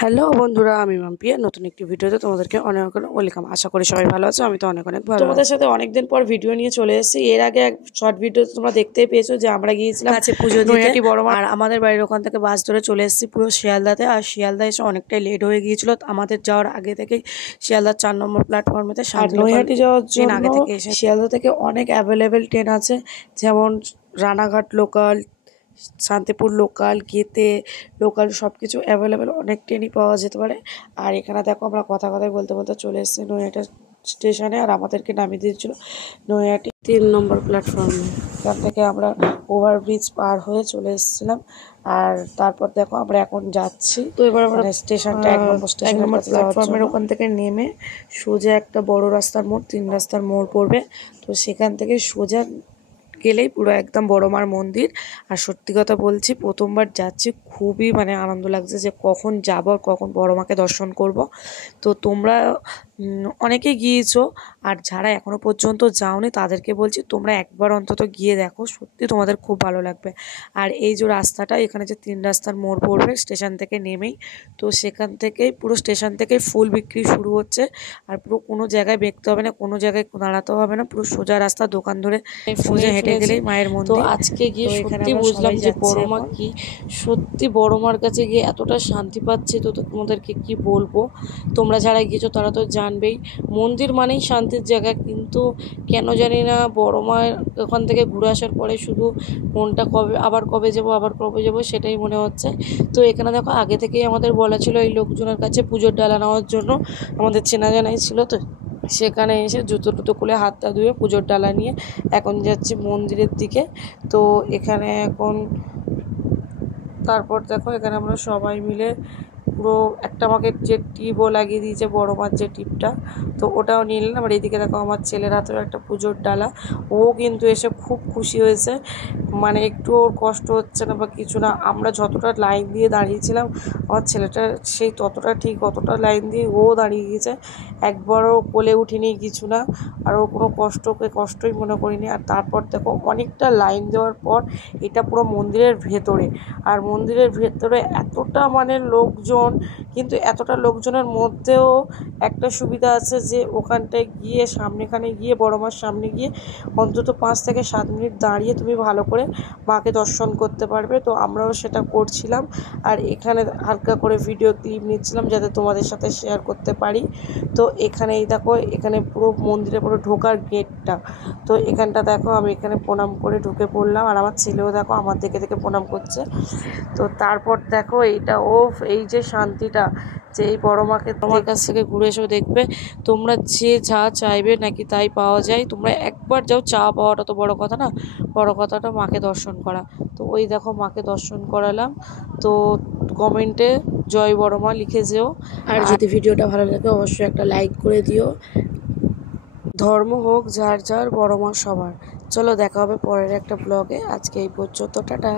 Hello বন্ধুরা, আমি মাম্পি আর নতুন একটি ভিডিওতে তোমাদেরকে অনেক অনেক ওয়েলকাম। আশা করি সবাই ভালো আছো। আমি তো অনেক অনেক ভালো। তোমাদের সাথে অনেকদিন পর ভিডিও নিয়ে চলে এসেছি। এর আগে এক শর্ট ভিডিও তোমরা দেখতেই পেয়েছো যে আমরা গিয়েছিলাম কাছে পুজো দিতে বড় আর আমাদের বাড়ির ওখান থেকে বাস ধরে চলে এসেছি পুরো শিয়ালদাতে। আর শিয়ালদা এসে অনেকটাই লেট হয়ে গিয়েছিল। আমাদের যাওয়ার আগে থেকেই শিয়ালদার 4 নম্বর প্ল্যাটফর্মেতে নৈহাটি যাওয়ার জন্য আগে থেকে এসে শিয়ালদা থেকে অনেক অ্যাভেলেবেল ট্রেন আছে, যেমন Ranaghat local, Shantipur local, Gede local, সব কিছু অ্যাভেলেবেল অনেক ট্রেনই পাওয়া যেতে পারে। আর এখানে দেখো আমরা কথায় বলতে বলতে চলে এসেছি নৈহাটি স্টেশনে। আর আমাদেরকে নামিয়ে দিয়েছিল নৈহাটি 3 নম্বর প্ল্যাটফর্মে। এখান থেকে আমরা ওভারব্রিজ পার হয়ে চলে এসেছিলাম। আর তারপর দেখো আমরা এখন যাচ্ছি। তো এবার আমরা স্টেশনটা 1 নম্বর প্ল্যাটফর্মের ওখান থেকে নেমে সোজা একটা বড় রাস্তার মোড়, 3 রাস্তার মোড় পড়বে। তো সেখান থেকে সোজা গেলেই পুরো একদম বড় মার মন্দির। আর সত্যি কথা বলছি, প্রথমবার যাচ্ছি, খুবই আনন্দ লাগছে যে কখন যাবো আর কখন বড় মাকে দর্শন করব। তো তোমরা অনেকে গিয়েছো, আর যারা এখনো পর্যন্ত যাওনি তাদেরকে বলছি তোমরা একবার অন্তত গিয়ে দেখো, সত্যি তোমাদের খুব ভালো লাগবে। আর এই যে রাস্তাটা, এখানে যে 3 রাস্তার মোড় পড়বে স্টেশন থেকে নেমেই, তো সেখান থেকেই পুরো স্টেশন থেকেই ফুল বিক্রি শুরু হচ্ছে। আর পুরো কোনো জায়গায় বেঁকতে হবে না, কোনো জায়গায় দাঁড়াতেও হবে না, পুরো সোজা রাস্তা, দোকান ধরে সোজা হেঁটে গেলেই মায়ের মন্দির। তো আজকে গিয়ে সত্যি বুঝলাম যে বড় মা কি, সত্যি বড় মার কাছে গিয়ে এতটা শান্তি পাচ্ছি। তো তোমাদেরকে কি বলবো, তোমরা যারা গিয়েছো তারা তো জানবেই, মন্দির মানেই শান্তির জায়গা। কিন্তু কেন জানি না বড় মা ওখান থেকে ঘুরে আসার পরে শুধু মনটা কবে যাবো সেটাই মনে হচ্ছে। তো এখানে দেখো আগে থেকেই আমাদের বলা ছিল এই লোকজনের কাছে পুজোর ডালা নেওয়ার জন্য, আমাদের চেনা জানাই ছিল। তো সেখানে এসে জুতো টুতো খুলে হাতটা ধুয়ে পুজোর ডালা নিয়ে এখন যাচ্ছি মন্দিরের দিকে। তো এখানে এখন তারপর দেখো এখানে আমরা সবাই মিলে পুরো একটা আমাকে যে টিপও লাগিয়ে দিয়েছে বড় মার যে টিপটা, তো ওটাও নিয়ে নিলাম। আর এইদিকে দেখো আমার ছেলের হাতেও একটা পুজোর ডালা, ও কিন্তু এসে খুব খুশি হয়েছে, একটু ওর কষ্ট হচ্ছে না বা কিছু না। আমরা যতটা লাইন দিয়ে দাঁড়িয়েছিলাম, আমার ছেলেটা সেই অতটা লাইন দিয়ে ও দাঁড়িয়ে গিয়েছে, একবারও কোলে উঠিনি কিছু না। আর ওর কোনো কষ্টই মনে করিনি। আর তারপর দেখো অনেকটা লাইন দেওয়ার পর, এটা পুরো মন্দিরের ভেতরে, আর মন্দিরের ভেতরে এতটা লোকজন, কিন্তু এতটা লোকজনের মধ্যেও একটা সুবিধা আছে যে ওখানটায় গিয়ে সামনেখানে গিয়ে বড় মার সামনে গিয়ে অন্তত 5 থেকে 7 মিনিট দাঁড়িয়ে তুমি ভালো করে মাকে দর্শন করতে পারবে। তো আমরাও সেটা করছিলাম, আর এখানে হালকা করে ভিডিও ক্লিপ নিচ্ছিলাম যাতে তোমাদের সাথে শেয়ার করতে পারি। তো এখানেই দেখো, এখানে পুরো মন্দিরে পুরো ঢোকার গেটটা, তো এখানটা দেখো আমি এখানে প্রণাম করে ঢুকে পড়লাম। আর আমার ছেলেও দেখো আমার দেখে প্রণাম করছে। তো তারপর দেখো এই যে শান্তিটা, যে এই বড় মাকে তোমার কাছ থেকে ঘুরে এসেও দেখবে, তোমরা যে যা চাইবে নাকি তাই পাওয়া যায়। তোমরা একবার যাও, চা পাওয়াটা তো বড় কথা না, বড় কথাটা মাকে দর্শন করা। তো ওই দেখো মাকে দর্শন করালাম। তো কমেন্টে জয় বড় মা লিখে যেও। আর যদি ভিডিওটা ভালো লাগে অবশ্যই একটা লাইক করে দিও। ধর্ম হোক যার যার, বড় মা সবার। চলো দেখা হবে পরের একটা ব্লগে। আজকে এই পর্যন্ত, টাটা।